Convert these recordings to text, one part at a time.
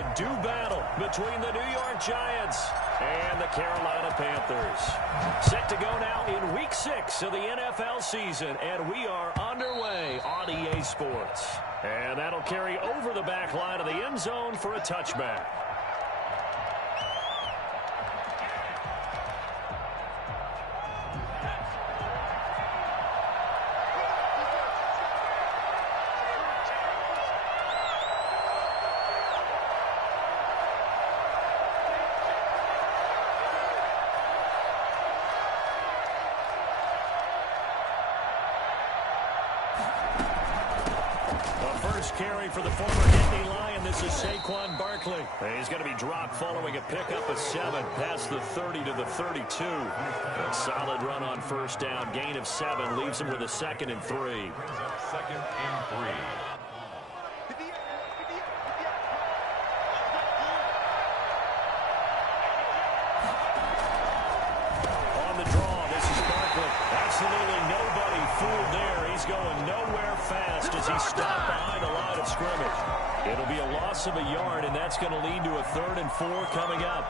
a-do battle between the New York Giants and the Carolina Panthers. Set to go now in Week 6 of the NFL season, and we are underway on EA Sports. And that'll carry over the back line of the end zone for a touchback. Carry for the former Nittany Lion. This is Saquon Barkley. He's going to be dropped following a pickup of 7 past the 30 to the 32. A solid run on first down. Gain of 7 leaves him with a 2nd and 3. 2nd and 3. Absolutely nobody fooled there. He's going nowhere fast as he stopped behind the line of scrimmage. It'll be a loss of a yard, and that's going to lead to a 3rd and 4 coming up.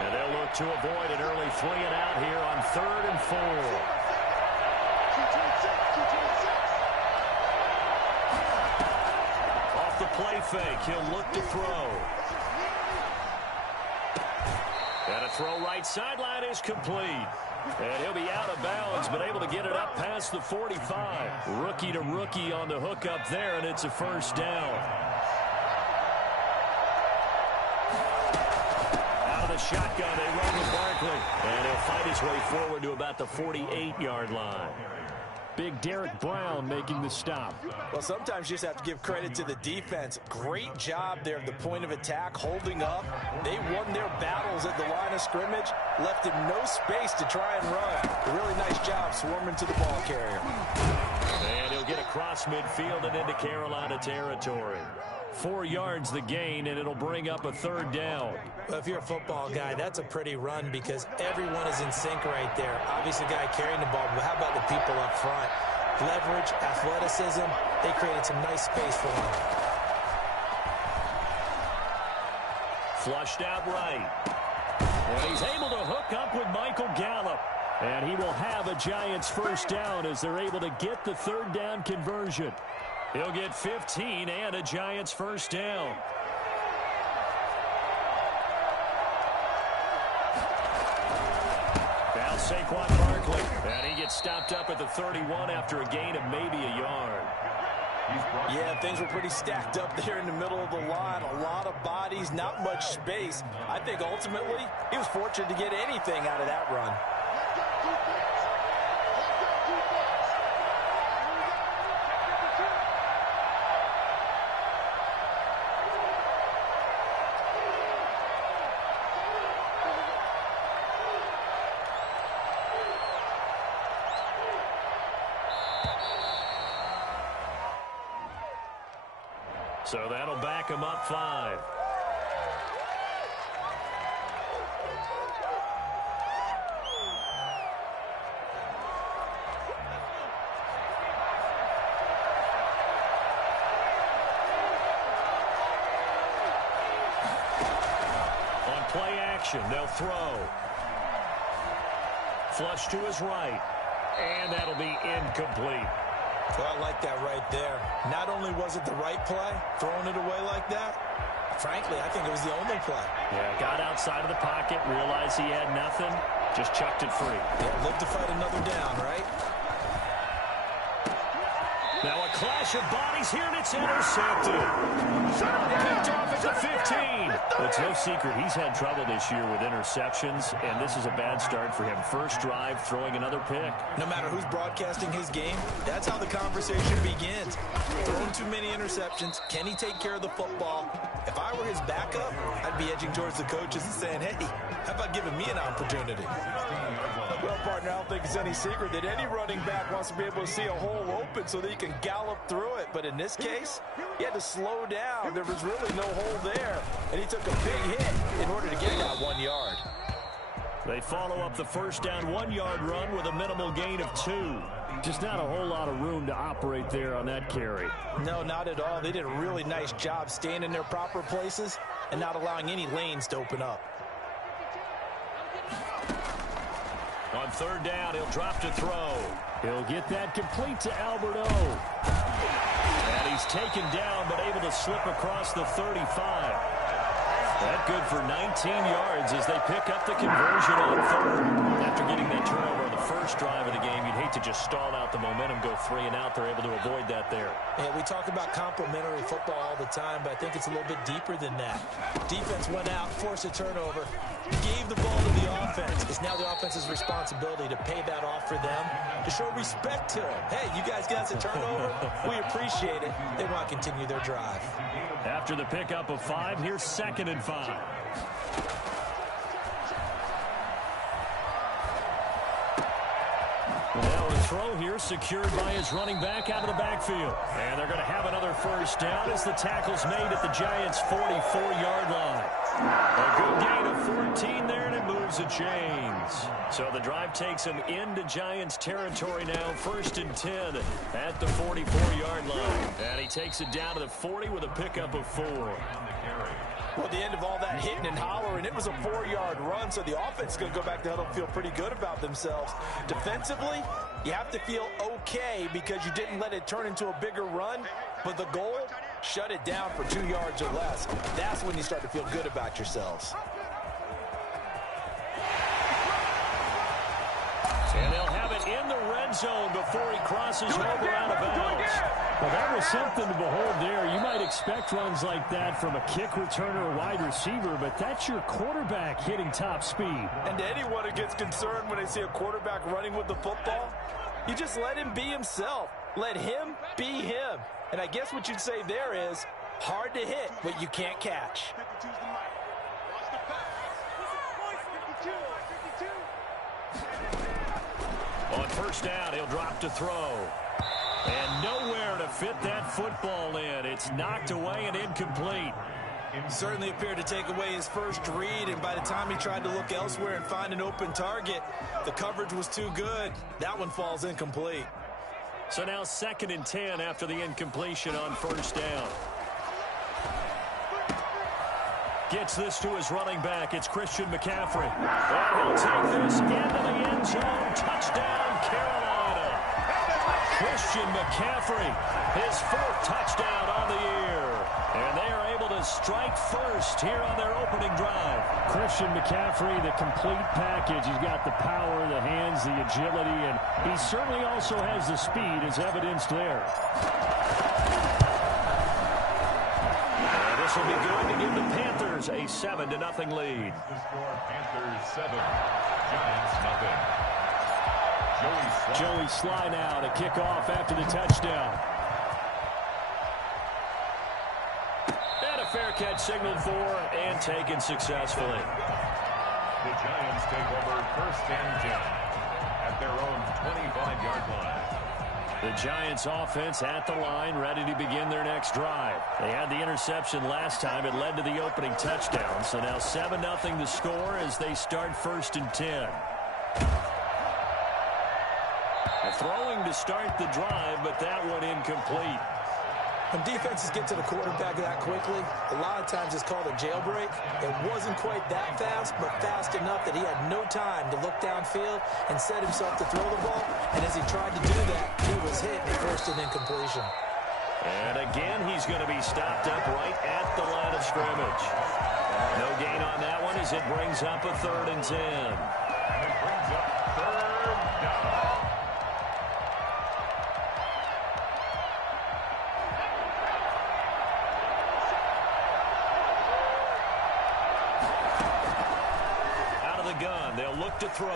And they'll look to avoid an early 3 and out here on 3rd and 4. Play fake. He'll look to throw. And a throw right sideline is complete. And he'll be out of bounds, but able to get it up past the 45. Rookie to rookie on the hook up there, and it's a 1st down. Out of the shotgun, they run with Barkley. And he'll fight his way forward to about the 48-yard line. Big Derek Brown making the stop. Well, sometimes you just have to give credit to the defense. Great job there at the point of attack, holding up. They won their battles at the line of scrimmage, left him no space to try and run. A really nice job swarming to the ball carrier. And he'll get across midfield and into Carolina territory. 4 yards the gain, and it'll bring up a 3rd down. Well, if you're a football guy, that's a pretty run because everyone is in sync right there. Obviously, the guy carrying the ball, but how about the people up front? Leverage, athleticism, they created some nice space for him. Flushed out right. And he's able to hook up with Michael Gallup. And he will have a Giants 1st down as they're able to get the 3rd down conversion. He'll get 15 and a Giants 1st down. Now Saquon Barkley. And he gets stopped up at the 31 after a gain of maybe a yard. Yeah, things were pretty stacked up there in the middle of the line. A lot of bodies, not much space. I think ultimately he was fortunate to get anything out of that run. So that'll back him up 5. On play action, they'll throw. Flush to his right. And that'll be incomplete. Well, I like that right there. Not only was it the right play, throwing it away like that, frankly, I think it was the only play. Yeah, got outside of the pocket, realized he had nothing, just chucked it free. Yeah, live to fight another down, right? Now a clash of bodies here, and it's intercepted. Picked off at the 15. It's no secret he's had trouble this year with interceptions, and this is a bad start for him. First drive, throwing another pick. No matter who's broadcasting his game, that's how the conversation begins. Throwing too many interceptions. Can he take care of the football? If I were his backup, I'd be edging towards the coaches and saying, hey, how about giving me an opportunity? Well, partner, I don't think it's any secret that any running back wants to be able to see a hole open so that he can gallop through it. But in this case, he had to slow down. There was really no hole there, and he took a big hit in order to get that 1 yard. They follow up the first down 1-yard run with a minimal gain of 2. Just not a whole lot of room to operate there on that carry. No, not at all. They did a really nice job staying in their proper places and not allowing any lanes to open up. On third down, he'll drop to throw. He'll get that complete to Alberto. And he's taken down, but able to slip across the 35. That good for 19 yards as they pick up the conversion on third. After getting that turnover on the first drive of the game, you'd hate to just stall out the momentum, go 3 and out. They're able to avoid that there. Yeah, we talk about complementary football all the time, but I think it's a little bit deeper than that. Defense went out, forced a turnover, gave the ball to the offense. It's now the offense's responsibility to pay that off for them, to show respect to them. Hey, you guys got us a turnover? We appreciate it. They want to continue their drive. After the pickup of 5, here's 2nd and 5. Now a throw here secured by his running back out of the backfield. And they're going to have another first down as the tackle's made at the Giants' 44-yard line. A good gain of 14 there, and it moves the chains. So the drive takes him into Giants territory now, 1st and 10 at the 44-yard line. And he takes it down to the 40 with a pickup of 4. Well, at the end of all that hitting and hollering, it was a 4-yard run, so the offense is going to go back to huddle and feel pretty good about themselves. Defensively, you have to feel okay because you didn't let it turn into a bigger run, but the goal, shut it down for 2 yards or less. That's when you start to feel good about yourselves. And they'll have it in the red zone before he crosses over out of bounds. Well, that was something to behold there. You might expect runs like that from a kick returner or wide receiver, but that's your quarterback hitting top speed. And to anyone who gets concerned when they see a quarterback running with the football, you just let him be himself. Let him be him. And I guess what you'd say there is, hard to hit, but you can't catch. On first down, he'll drop to throw. And nowhere to fit that football in. It's knocked away and incomplete. Certainly appeared to take away his first read, and by the time he tried to look elsewhere and find an open target, the coverage was too good. That one falls incomplete. So now 2nd and 10 after the incompletion on first down. Gets this to his running back. It's Christian McCaffrey. And he'll take this into the end zone. Touchdown, Carolina. Christian McCaffrey, his 4th touchdown on the year. And they are able to strike first here on their opening drive. Christian McCaffrey, the complete package. He's got the power, the hands, the agility, and he certainly also has the speed as evidenced there. And this will be good to give the Panthers a 7-0 lead. The score, Panthers 7, Giants 0. Joey Sly now to kick off after the touchdown. And a fair catch signaled for and taken successfully. The Giants take over 1st and 10 at their own 25-yard line. The Giants offense at the line, ready to begin their next drive. They had the interception last time. It led to the opening touchdown. So now 7-0 the score as they start 1st and 10. Throwing to start the drive, but that one incomplete. When defenses get to the quarterback that quickly, a lot of times it's called a jailbreak. It wasn't quite that fast, but fast enough that he had no time to look downfield and set himself to throw the ball. And as he tried to do that, he was hit and forced an incompletion. And again, he's going to be stopped up right at the line of scrimmage. No gain on that one as it brings up a 3rd and 10. And it brings up 3rd down. Gun. They'll look to throw.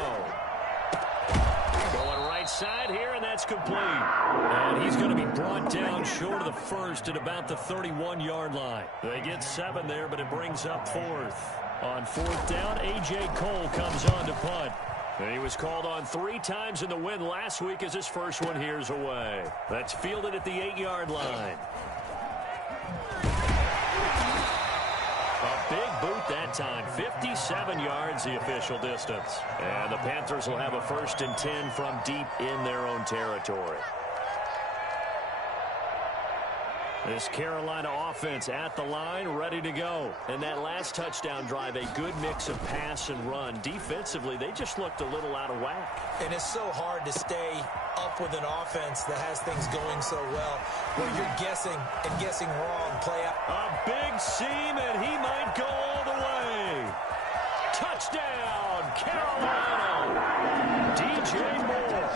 Going right side here, and that's complete. And he's going to be brought down short of the first at about the 31-yard line. They get 7 there, but it brings up 4th. On 4th down, A.J. Cole comes on to punt. And he was called on 3 times in the win last week as his first one here's away. That's fielded at the 8-yard line. A big boot that time. 57 yards the official distance. And the Panthers will have a 1st and 10 from deep in their own territory. This Carolina offense at the line, ready to go. And that last touchdown drive, a good mix of pass and run. Defensively, they just looked a little out of whack. And it's so hard to stay up with an offense that has things going so well, where you're guessing and guessing wrong. Play out. A big seam, and he might go all the way. Touchdown, Carolina. DJ Moore.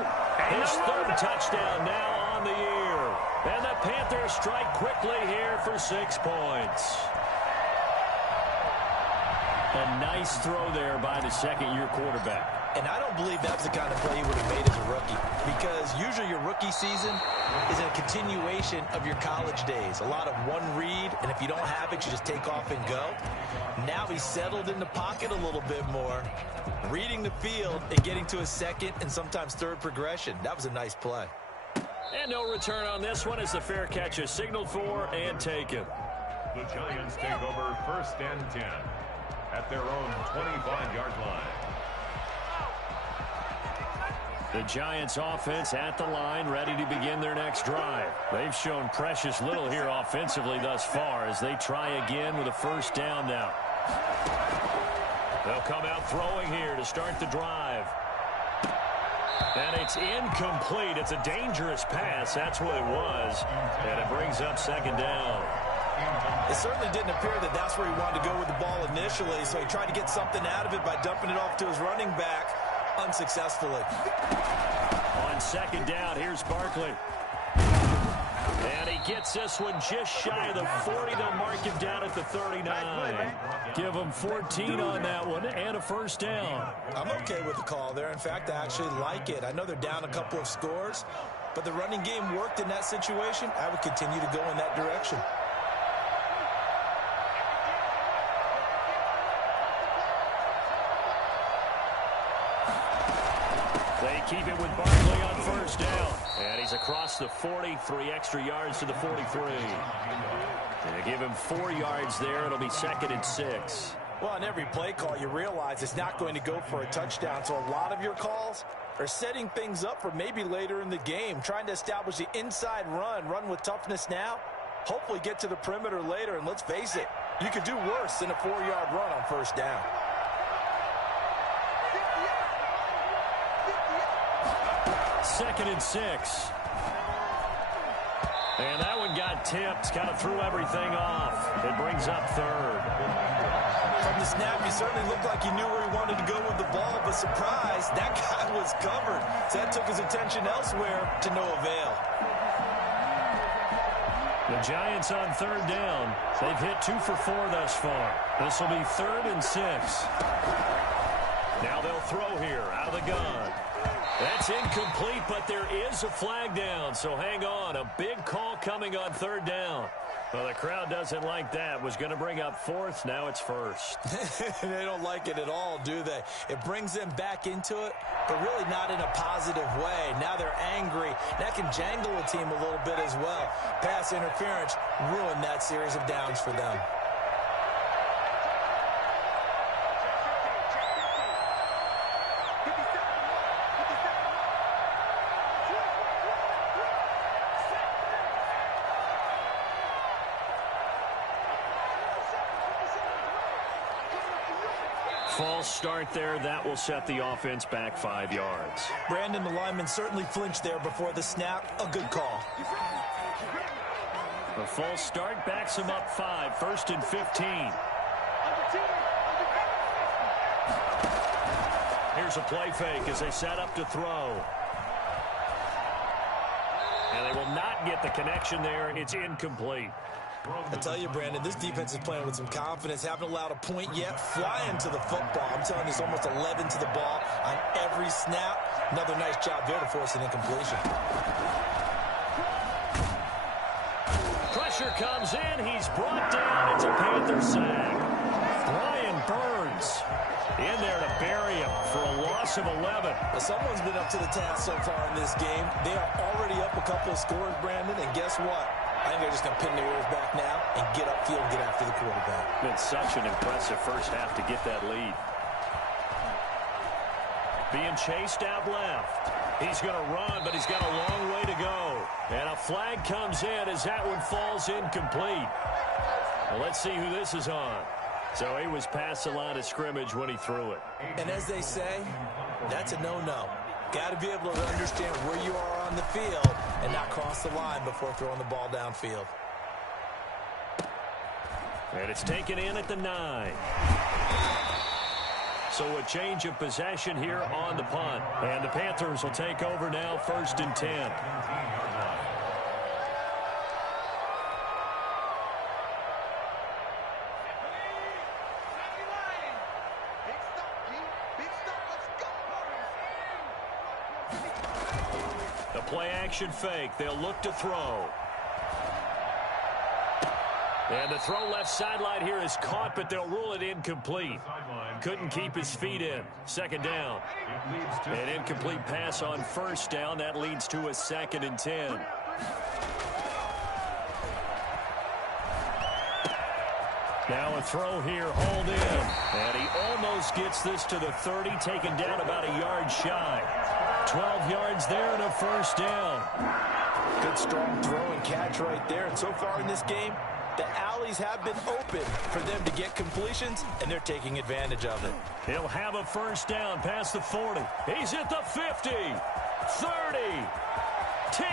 His 3rd touchdown now on the year. And the Panthers strike quickly here for 6 points. A nice throw there by the second-year quarterback. And I don't believe that's the kind of play he would have made as a rookie, because usually your rookie season is a continuation of your college days. A lot of one read, and if you don't have it, you just take off and go. Now he's settled in the pocket a little bit more, reading the field and getting to a second and sometimes third progression. That was a nice play. And no return on this one as the fair catch is signaled for and taken. The Giants take over 1st and 10 at their own 25-yard line. The Giants offense at the line, ready to begin their next drive. They've shown precious little here offensively thus far as they try again with a 1st down now. They'll come out throwing here to start the drive. And it's incomplete. It's a dangerous pass. That's what it was. And it brings up 2nd down. It certainly didn't appear that that's where he wanted to go with the ball initially, so he tried to get something out of it by dumping it off to his running back unsuccessfully. On 2nd down, here's Barkley. And he gets this one just shy of the 40. They'll mark him down at the 39. Give him 14 on that one and a 1st down. I'm okay with the call there. In fact, I actually like it. I know they're down a couple of scores, but the running game worked in that situation. I would continue to go in that direction. They keep it with Barkley on 1st down. And he's across the 40, 3 extra yards to the 43. And they give him 4 yards there. It'll be 2nd and 6. Well, on every play call, you realize it's not going to go for a touchdown. So a lot of your calls are setting things up for maybe later in the game, trying to establish the inside run with toughness now, hopefully get to the perimeter later. And let's face it, you could do worse than a 4-yard run on 1st down. 2nd and 6. And that one got tipped, kind of threw everything off. It brings up 3rd. From the snap, he certainly looked like he knew where he wanted to go with the ball, but surprise, that guy was covered. So that took his attention elsewhere to no avail. The Giants on 3rd down. They've hit 2 for 4 thus far. This will be 3rd and 6. Now they'll throw here out of the gun. That's incomplete, but there is a flag down, so hang on. A big call coming on 3rd down. Well, the crowd doesn't like that. Was going to bring up 4th. Now it's 1st. They don't like it at all, do they? It brings them back into it, but really not in a positive way. Now they're angry. That can jangle a team a little bit as well. Pass interference ruined that series of downs for them. False start there. That will set the offense back 5 yards. Brandon, the lineman certainly flinched there before the snap. A good call. A false start backs him up 5. 1st and 15. Here's a play fake as they set up to throw. And they will not get the connection there. It's incomplete. I tell you, Brandon, this defense is playing with some confidence. Haven't allowed a point yet. Flying to the football. I'm telling you, it's almost 11 to the ball on every snap. Another nice job there to force an incompletion. Pressure comes in. He's brought down. It's a Panther sack. Brian Burns in there to bury him for a loss of 11. Well, someone's been up to the task so far in this game. They are already up a couple of scores, Brandon, and guess what? I think they're just going to pin their ears back now and get upfield and get after the quarterback. Been such an impressive first half to get that lead. Being chased out left. He's going to run, but he's got a long way to go. And a flag comes in as that one falls incomplete. Well, let's see who this is on. So he was past the line of scrimmage when he threw it. And as they say, that's a no-no. Got to be able to understand where you are on the field and not cross the line before throwing the ball downfield. And it's taken in at the 9. So a change of possession here on the punt. And the Panthers will take over now, 1st and 10. The play-action fake. They'll look to throw. And the throw left sideline here is caught, but they'll rule it incomplete. Couldn't keep his feet in. 2nd down. An incomplete pass on 1st down. That leads to a 2nd and 10. Now a throw here, hauled in. And he almost gets this to the 30, taken down about a yard shy. 12 yards there and a 1st down. Good strong throw and catch right there. And so far in this game, the alleys have been open for them to get completions, and they're taking advantage of it. He'll have a 1st down past the 40. He's at the 50, 30, 10,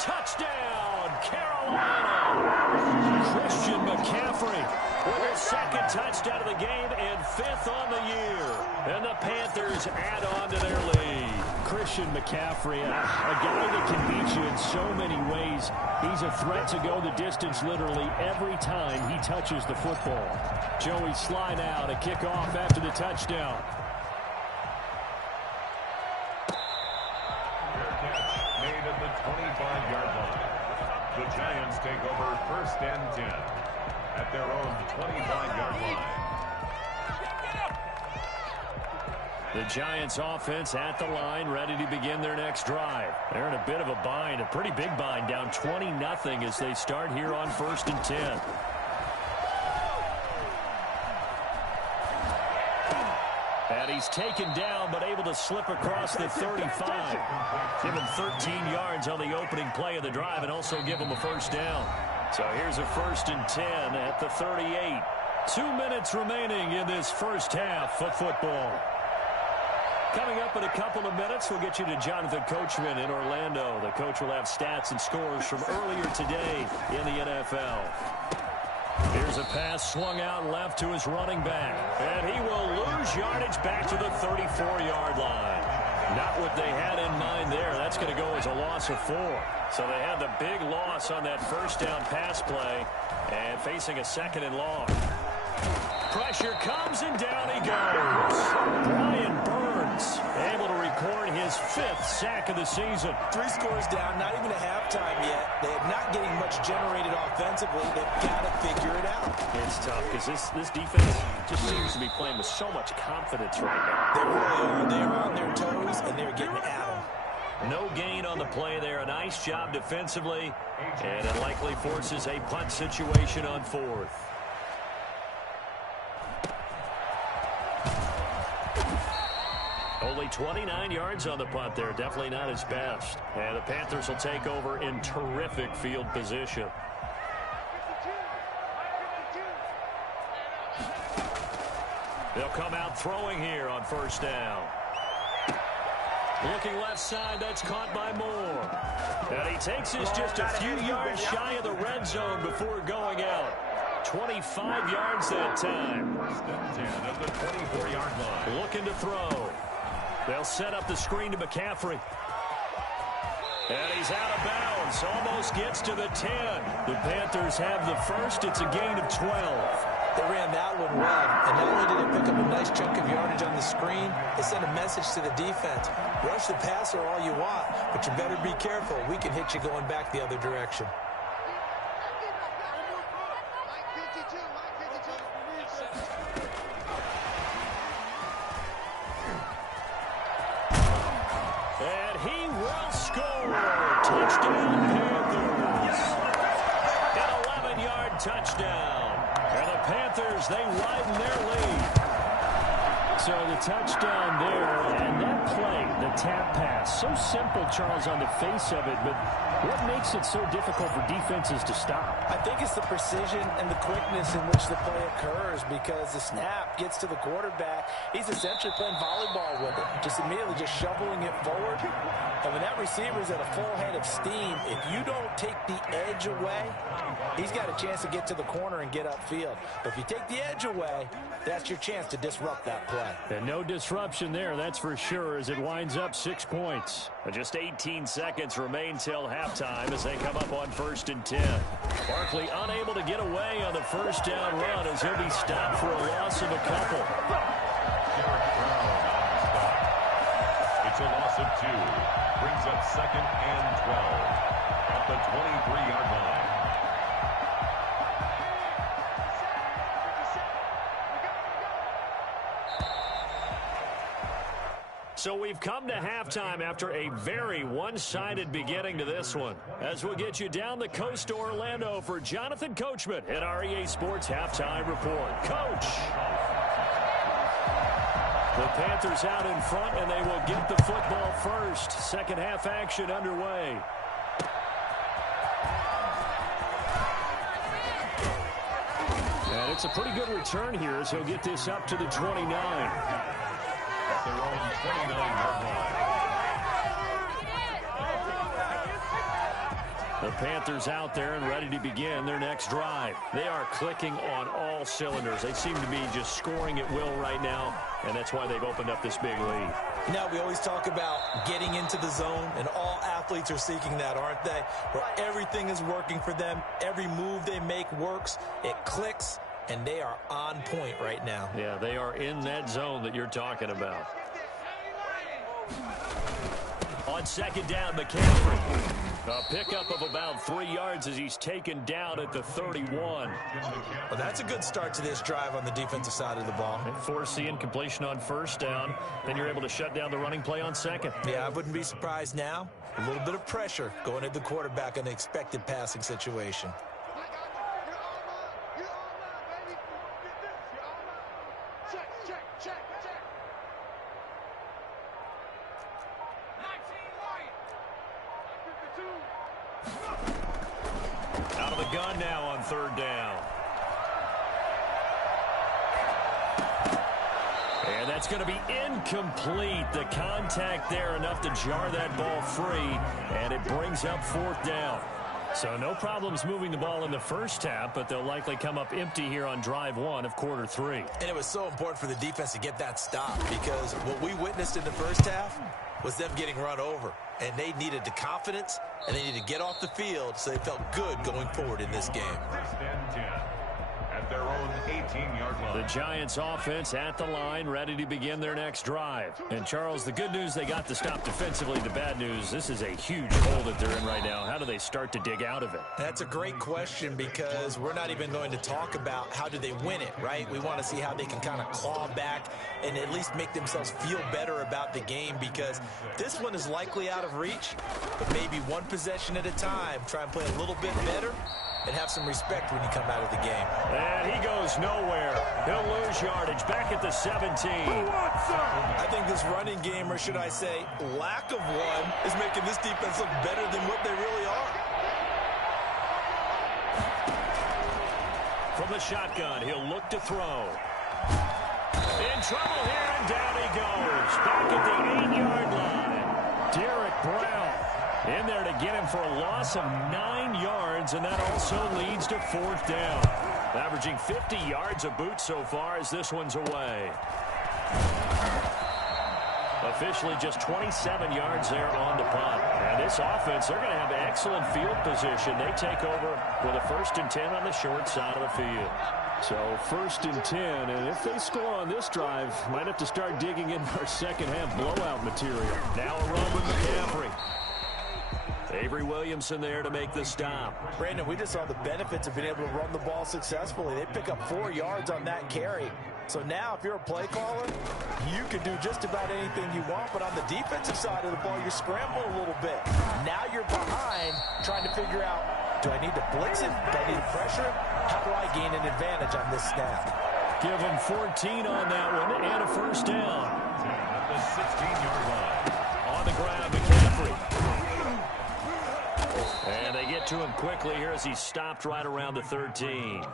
touchdown, Carolina. Christian McCaffrey with his 2nd touchdown of the game and 5th on the year. And the Panthers add on to their lead. Christian McCaffrey, a guy that can beat you in so many ways. He's a threat to go the distance literally every time he touches the football. Joey slide out, a kickoff after the touchdown. Fair catch made at the 25-yard line. The Giants take over 1st and 10 at their own 25-yard line. The Giants offense at the line, ready to begin their next drive. They're in a bit of a bind, a pretty big bind, down 20-0 as they start here on 1st and 10. And he's taken down, but able to slip across the 35. Give him 13 yards on the opening play of the drive and also give him a 1st down. So here's a 1st and 10 at the 38. 2 minutes remaining in this first half of football. Coming up in a couple of minutes, we'll get you to Jonathan Coachman in Orlando. The coach will have stats and scores from earlier today in the NFL. Here's a pass swung out left to his running back. And he will lose yardage back to the 34-yard line. Not what they had in mind there. That's going to go as a loss of 4. So they had the big loss on that 1st down pass play and facing a 2nd and long. Pressure comes and down he goes. Brian Burns able to record his 5th sack of the season. 3 scores down, not even a halftime yet. They're not getting much generated offensively. They've got to figure it out. It's tough because this defense just seems to be playing with so much confidence right now. They really are. They're on their toes, and they're getting at them. No gain on the play there. A nice job defensively, and it likely forces a punt situation on 4th. Only 29 yards on the punt there. Definitely not his best. And the Panthers will take over in terrific field position. They'll come out throwing here on 1st down. Looking left side, that's caught by Moore. And he takes this just a few yards shy of the red zone before going out. 25 yards that time. 1st and 10 at the 24-yard line. Looking to throw. They'll set up the screen to McCaffrey. And he's out of bounds. Almost gets to the 10. The Panthers have the 1st. It's a gain of 12. They ran that one well, and not only did they pick up a nice chunk of yardage on the screen, they sent a message to the defense. Rush the passer all you want, but you better be careful. We can hit you going back the other direction. And he will score. Touchdown, Panthers. touchdown. And the Panthers, they widen their lead. So the touchdown there, and that play, the tap pass, so simple, Charles, on the face of it, but what makes it so difficult for defenses to stop? I think it's the precision and the quickness in which the play occurs, because the snap gets to the quarterback. He's essentially playing volleyball with it, just immediately just shoveling it forward. And when that receiver's at a full head of steam, if you don't take the edge away, he's got a chance to get to the corner and get upfield. But if you take the edge away, that's your chance to disrupt that play. And no disruption there, that's for sure, as it winds up 6 points. Just 18 seconds remain till halftime as they come up on 1st and 10. Barkley unable to get away on the first down run as he'll be stopped for a loss of a couple. It's a loss of 2. Brings up 2nd and 12 at the 23-yard line. So we've come to halftime after a very one-sided beginning to this one. As we'll get you down the coast to Orlando for Jonathan Coachman at our EA Sports Halftime Report. Coach! The Panthers out in front, and they will get the football first. Second half action underway. And it's a pretty good return here as he'll get this up to the 29. Their own 29-yard line. The Panthers out there and ready to begin their next drive. They are clicking on all cylinders. They seem to be just scoring at will right now, and that's why they've opened up this big lead. Now, we always talk about getting into the zone, and all athletes are seeking that, aren't they? Where everything is working for them. Every move they make works. It clicks, and they are on point right now. Yeah, they are in that zone that you're talking about. On second down, McCaffrey. A pickup of about 3 yards as he's taken down at the 31. Well, that's a good start to this drive on the defensive side of the ball. And force the incompletion on first down. Then you're able to shut down the running play on second. Yeah, I wouldn't be surprised now. A little bit of pressure going at the quarterback in an expected passing situation. Out of the gun now on third down. And that's going to be incomplete. The contact there enough to jar that ball free, and it brings up fourth down. So no problems moving the ball in the first half, but they'll likely come up empty here on drive 1 of quarter 3. And it was so important for the defense to get that stop, because what we witnessed in the first half was them getting run over. And they needed the confidence, and they needed to get off the field so they felt good going forward in this game. 1st and 10 at their own 18-yard line. The Giants offense at the line, ready to begin their next drive. And, Charles, the good news, they got the stop defensively. The bad news, this is a huge hole that they're in right now. How do they start to dig out of it? That's a great question, because we're not even going to talk about how do they win it, right? We want to see how they can kind of claw back and at least make themselves feel better about the game, because this one is likely out of reach, but maybe one possession at a time. Try and play a little bit better and have some respect when you come out of the game. And he goes nowhere. He'll lose yardage back at the 17. I think this running game, or should I say lack of one, is making this defense look better than what they really are. From the shotgun, he'll look to throw. In trouble here, and down he goes. Back at the 8-yard line. Derek Brown in there to get him for a loss of 9 yards, and that also leads to fourth down. Averaging 50 yards a boot so far as this one's away. Officially just 27 yards there on the punt. And this offense, they're going to have excellent field position. They take over with a 1st and 10 on the short side of the field. So 1st and 10, and if they score on this drive, might have to start digging in our second half blowout material. Now a run with McCaffrey. Avery Williamson there to make the stop. Brandon, we just saw the benefits of being able to run the ball successfully. They pick up 4 yards on that carry. So now if you're a play caller, you can do just about anything you want, but on the defensive side of the ball, you're scrambling a little bit. Now you're behind trying to figure out Do I need to blitz him? Do I need to pressure him? How do I gain an advantage on this snap? Give him 14 on that one and a first down. At the 16-yard line. On the ground, McCaffrey. And they get to him quickly here as he's stopped right around the 13.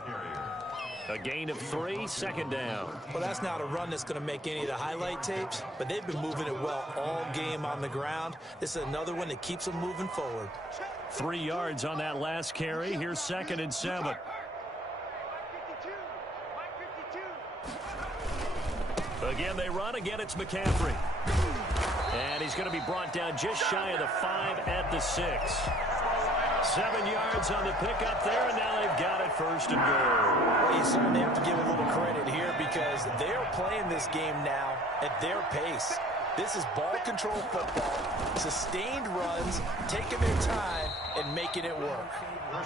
A gain of 3, second down. Well, that's not a run that's going to make any of the highlight tapes, but they've been moving it well all game on the ground. This is another one that keeps them moving forward. 3 yards on that last carry. Here's 2nd and 7. Again, they run. Again, it's McCaffrey. And he's going to be brought down just shy of the 5 at the 6. 7 yards on the pickup there, and now they've got it 1st and goal. Well, you certainly have to give a little credit here because they're playing this game now at their pace. This is ball control football, sustained runs, taking their time and making it work.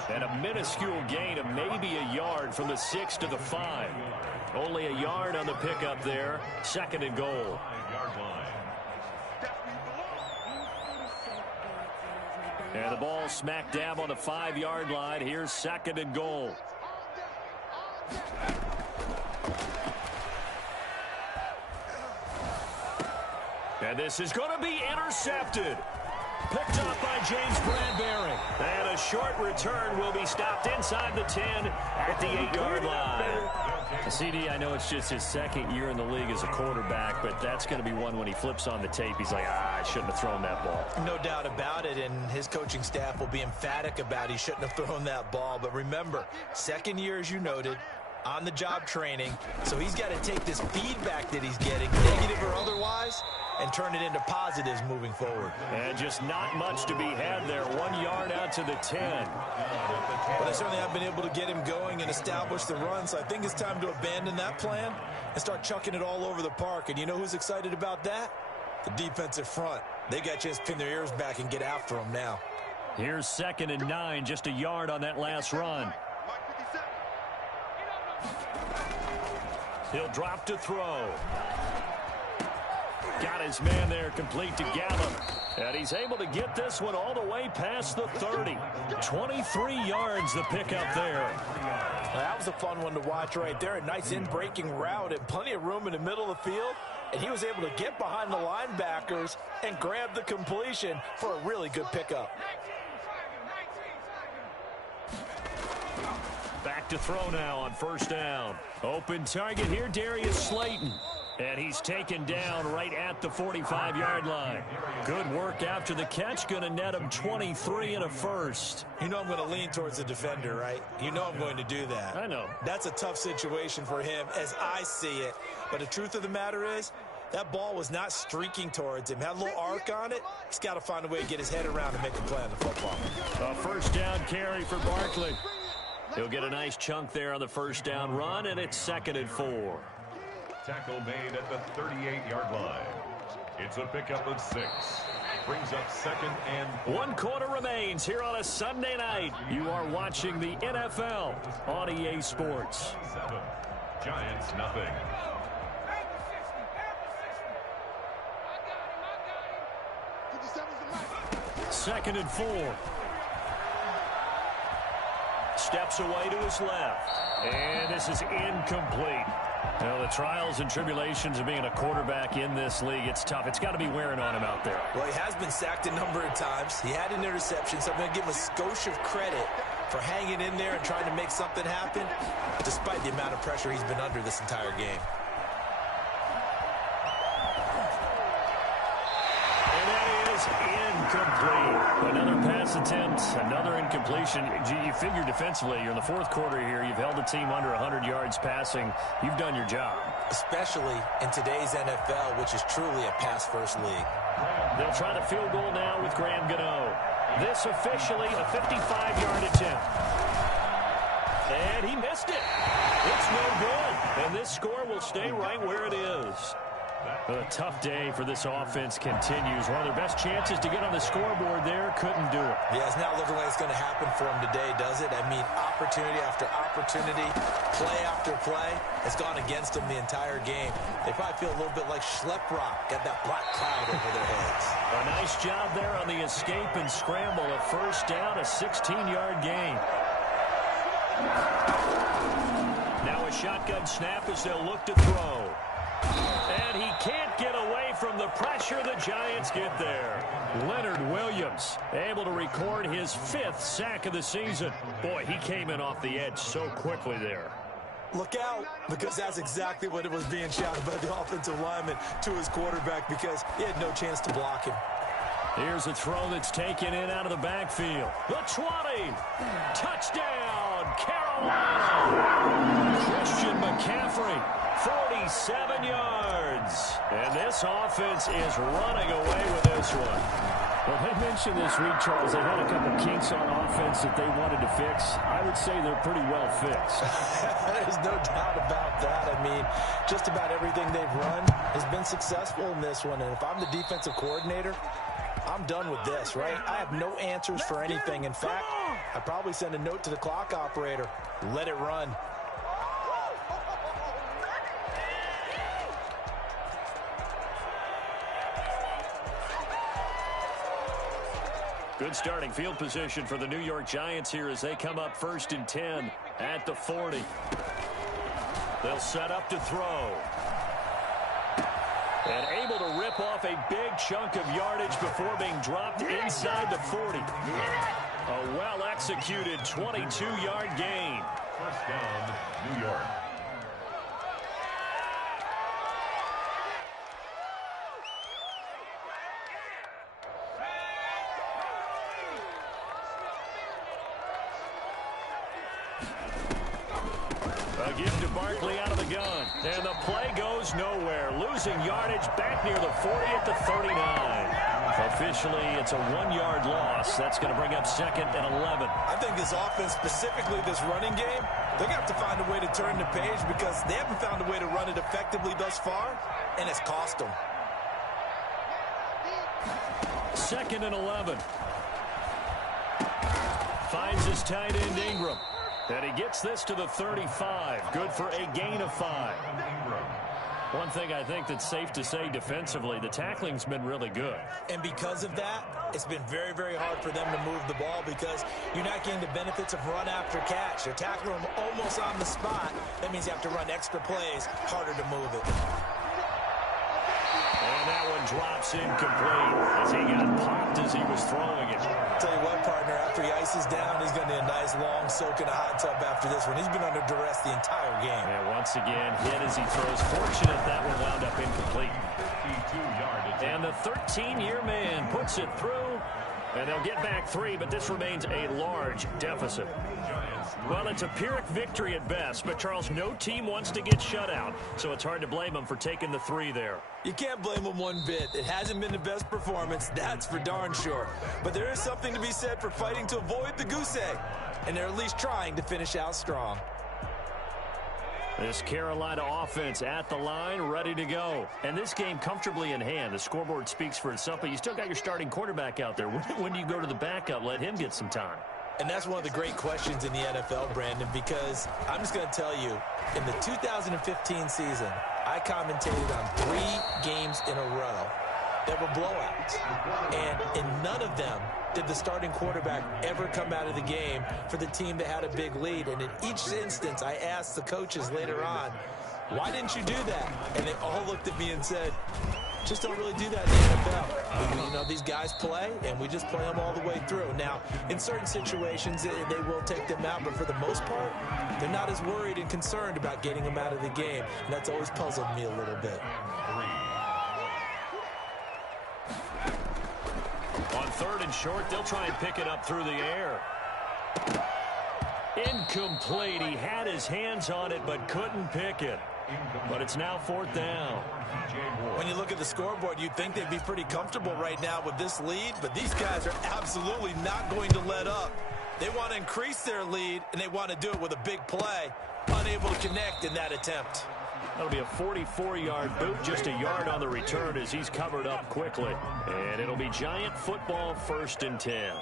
And a minuscule gain of maybe a yard from the 6 to the 5. Only a yard on the pickup there, 2nd and goal. And the ball smack dab on the 5-yard line. Here's 2nd and goal. And this is going to be intercepted. Picked up by James Bradbury. And a short return will be stopped inside the 10 at the 8-yard line. CD, I know it's just his 2nd year in the league as a quarterback, but that's going to be one when he flips on the tape. He's like, I shouldn't have thrown that ball. No doubt about it, and his coaching staff will be emphatic about he shouldn't have thrown that ball. But remember, 2nd year, as you noted, on-the-job training, so he's got to take this feedback that he's getting, negative or otherwise, and turn it into positives moving forward. And just not much to be had there. 1 yard out to the 10. But they certainly have been able to get him going and establish the run, so I think it's time to abandon that plan and start chucking it all over the park. And you know who's excited about that? The defensive front. They got a chance to pin their ears back and get after him now. Here's 2nd and 9, just a yard on that last run. He'll drop to throw. Got his man there complete to Gallup. And he's able to get this one all the way past the 30. 23 yards the pickup there. Well, that was a fun one to watch right there. A nice in-breaking route and plenty of room in the middle of the field. And he was able to get behind the linebackers and grab the completion for a really good pickup. Back to throw now on 1st down. Open target here, Darius Slayton. And he's taken down right at the 45-yard line. Good work after the catch. Going to net him 23 and a first. You know I'm going to lean towards the defender, right? You know I'm going to do that. I know. That's a tough situation for him as I see it. But the truth of the matter is, that ball was not streaking towards him. Had a little arc on it. He's got to find a way to get his head around and make a play on the football. A 1st down carry for Barkley. He'll get a nice chunk there on the 1st down run, and it's 2nd and 4. Tackle made at the 38-yard line. It's a pickup of 6. Brings up 2nd and 1 quarter remains here on a Sunday night. You are watching the NFL on EA Sports. 7. Giants nothing. Second and 4. Steps away to his left. And this is incomplete. Well, the trials and tribulations of being a quarterback in this league, it's tough. It's got to be wearing on him out there. Well, he has been sacked a number of times. He had an interception, so I'm going to give him a skosh of credit for hanging in there and trying to make something happen, despite the amount of pressure he's been under this entire game. And that is incomplete. Another pass attempt, another incompletion. You figure defensively, you're in the 4th quarter here. You've held the team under 100 yards passing. You've done your job. Especially in today's NFL, which is truly a pass-first league. They'll try the field goal now with Graham Gano. This officially a 55-yard attempt. And he missed it. It's no good. And this score will stay right where it is. Well, a tough day for this offense continues. One of their best chances to get on the scoreboard there, couldn't do it. Yeah, it's not looking like it's going to happen for them today, does it? I mean, opportunity after opportunity, play after play has gone against them the entire game. They probably feel a little bit like Schleprock, got that black cloud over their heads. A nice job there on the escape and scramble. A first down, a 16-yard gain. Now a shotgun snap as they'll look to throw. And he can't get away from the pressure. The Giants get there. Leonard Williams able to record his 5th sack of the season. Boy, he came in off the edge so quickly there. Look out, because that's exactly what it was being shouted by the offensive lineman to his quarterback, because he had no chance to block him. Here's a throw that's taken in out of the backfield. The 20. Touchdown, Carolina. Christian McCaffrey, 47 yards. And this offense is running away with this one. Well, they mentioned this week, Charles, they had a couple kinks on offense that they wanted to fix. I would say they're pretty well fixed. There's no doubt about that. I mean, just about everything they've run has been successful in this one. And if I'm the defensive coordinator, I'm done with this, right? I have no answers for anything. In fact, I'd probably send a note to the clock operator. Let it run. Good starting field position for the New York Giants here as they come up 1st and 10 at the 40. They'll set up to throw. And able to rip off a big chunk of yardage before being dropped inside the 40. A well-executed 22-yard gain. First down, New York. A give to Barkley out of the gun. And the play goes nowhere. Losing yardage back near the 40 at the 39. Officially, it's a 1-yard loss. That's going to bring up 2nd and 11. I think this offense, specifically this running game, they're going to have to find a way to turn the page because they haven't found a way to run it effectively thus far, and it's cost them. 2nd and 11. Finds his tight end Ingram. And he gets this to the 35. Good for a gain of 5. One thing I think that's safe to say defensively, the tackling's been really good. And because of that, it's been very, very hard for them to move the ball because you're not getting the benefits of run after catch. You're tackling them almost on the spot. That means you have to run extra plays, harder to move it. And that one drops incomplete as he got popped as he was throwing it. Tell you what, partner, after he ices down, he's going to need a nice long soak in a hot tub after this one. He's been under duress the entire game. And once again, hit as he throws. Fortunate that one wound up incomplete. 52-yard. And the 13-year man puts it through. And they'll get back 3, but this remains a large deficit. Well, it's a Pyrrhic victory at best, but Charles, no team wants to get shut out, so it's hard to blame them for taking the 3 there. You can't blame them one bit. It hasn't been the best performance, that's for darn sure. But there is something to be said for fighting to avoid the goose egg, and they're at least trying to finish out strong. This Carolina offense at the line, ready to go. And this game comfortably in hand. The scoreboard speaks for itself, but you still got your starting quarterback out there. When do you go to the backup? Let him get some time. And that's one of the great questions in the NFL, Brandon, because I'm just going to tell you, in the 2015 season, I commentated on 3 games in a row that were blowouts. And in none of them did the starting quarterback ever come out of the game for the team that had a big lead. And in each instance, I asked the coaches later on, why didn't you do that? And they all looked at me and said, just don't really do that in the NFL. You know, these guys play, and we just play them all the way through. Now, in certain situations, they will take them out, but for the most part, they're not as worried and concerned about getting them out of the game. And that's always puzzled me a little bit. On 3rd and short, they'll try and pick it up through the air. Incomplete. He had his hands on it, but couldn't pick it. But it's now 4th down. When you look at the scoreboard, you'd think they'd be pretty comfortable right now with this lead, but these guys are absolutely not going to let up. They want to increase their lead, and they want to do it with a big play. Unable to connect in that attempt. That'll be a 44-yard boot, just a yard on the return as he's covered up quickly. And it'll be Giant football, 1st and 10.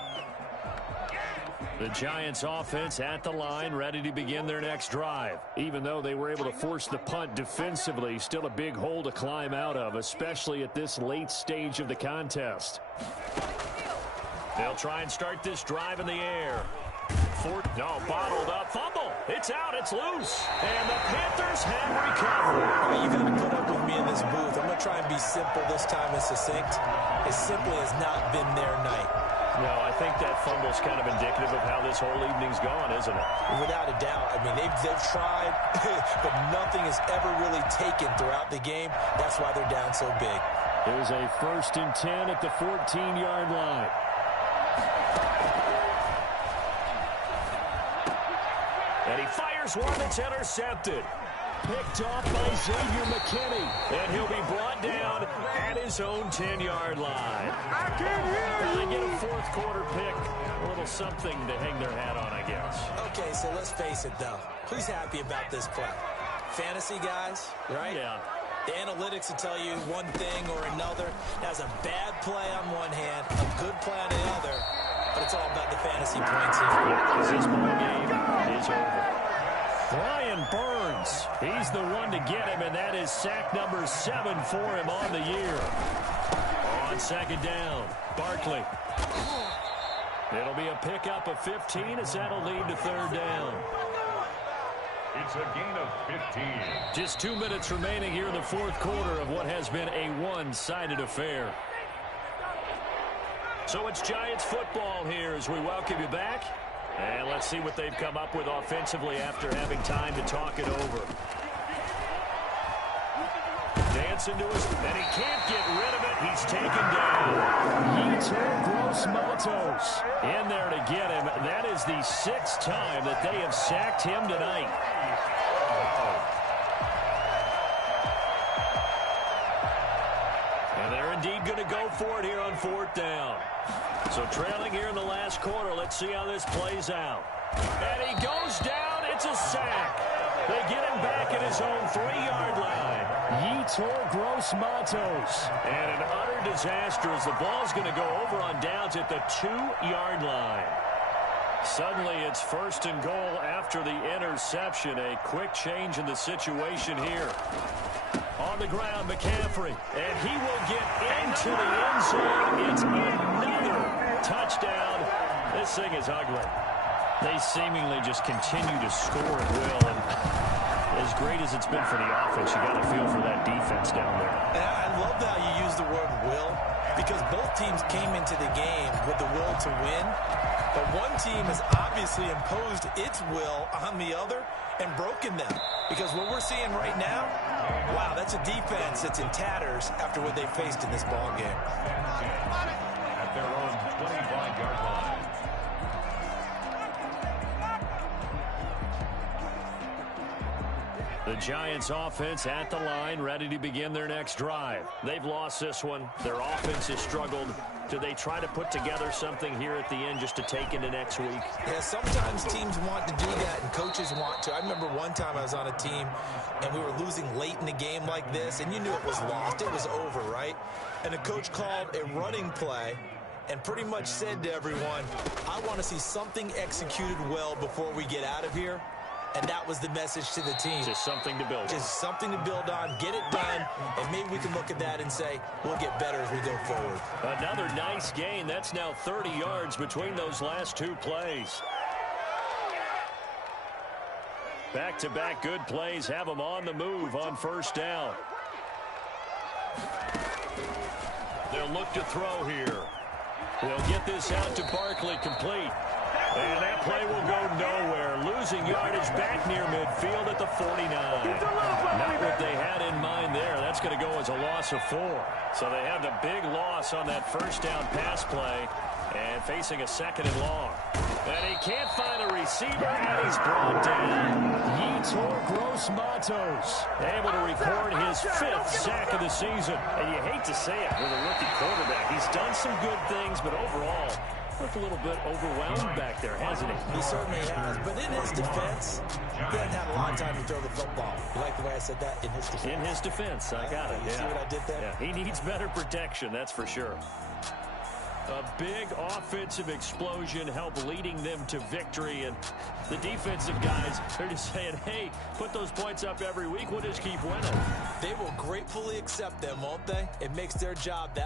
The Giants offense at the line, ready to begin their next drive. Even though they were able to force the punt defensively, still a big hole to climb out of, especially at this late stage of the contest. They'll try and start this drive in the air. Bottled up, fumble. It's out, it's loose. And the Panthers have recovered. You got to put up with me in this booth. I'm going to try and be simple this time and succinct. It simply has not been their night. No, I think that fumble's kind of indicative of how this whole evening's gone, isn't it? Without a doubt. I mean, they've tried, but nothing has ever really taken throughout the game. That's why they're down so big. It was a 1st and 10 at the 14-yard line. And he fires one that's intercepted. Picked off by Xavier McKinney. And he'll be brought down at his own 10-yard line. I can't hear you. They get a 4th quarter pick. A little something to hang their hat on, I guess. Okay, so let's face it, though. Who's happy about this play? Fantasy guys, right? Yeah. The analytics will tell you one thing or another. That's a bad play on one hand, a good play on the other. But it's all about the fantasy points here. Yeah, this ball game is over. Brian Burns, he's the one to get him, and that is sack number 7 for him on the year. On 2nd down, Barkley. It'll be a pickup of 15 as that'll lead to 3rd down. It's a gain of 15. Just 2 minutes remaining here in the 4th quarter of what has been a one-sided affair. So it's Giants football here as we welcome you back. And let's see what they've come up with offensively after having time to talk it over. Dancing to his, and he can't get rid of it. He's taken down. Yetur Gross-Matos in there to get him. That is the 6th time that they have sacked him tonight. And they're indeed going to go for it here on 4th down. So trailing here in the last quarter, let's see how this plays out. And he goes down. It's a sack. They get him back at his own 3-yard line. Yetur Gross-Matos. And an utter disaster as the ball's going to go over on downs at the 2-yard line. Suddenly it's 1st and goal after the interception. A quick change in the situation here. On the ground, McCaffrey. And he will get into the end zone. It's another touchdown. This thing is ugly. They seemingly just continue to score at will. And as great as it's been for the offense, you got to feel for that defense down there. And I love how you use the word will, because both teams came into the game with the will to win. But one team has obviously imposed its will on the other and broken them. Because what we're seeing right now, wow, that's a defense that's in tatters after what they faced in this ball game. At their own 25-yard line. The Giants offense at the line, ready to begin their next drive. They've lost this one. Their offense has struggled. Do they try to put together something here at the end just to take into next week? Yeah, sometimes teams want to do that and coaches want to. I remember one time I was on a team and we were losing late in the game like this, and you knew it was lost. It was over, right? And the coach called a running play and pretty much said to everyone, I want to see something executed well before we get out of here. And that was the message to the team. Just something to build on. Just something to build on, get it done, and maybe we can look at that and say, we'll get better as we go forward. Another nice gain. That's now 30 yards between those last 2 plays. Back-to-back good plays have them on the move on 1st down. They'll look to throw here. They'll get this out to Barkley, complete. And that play will go nowhere. Losing yardage back near midfield at the 49. Not what they had in mind there. That's going to go as a loss of 4. So they have the big loss on that 1st down pass play and facing a 2nd and long. And he can't find a receiver, and he's brought down. Yetur Gross-Matos Able to record his 5th sack of the season. And you hate to say it with a rookie quarterback. He's done some good things, but overall, Looked a little bit overwhelmed back there, hasn't he? He certainly has. But in his defense, he hasn't had a lot of time to throw the football. You like the way I said that? In his defense. In his defense. I got it. You see what I did there? Yeah, he needs better protection, that's for sure. A big offensive explosion helped leading them to victory. And the defensive guys, they're just saying, hey, put those points up every week. We'll just keep winning. They will gratefully accept them, won't they? It makes their job that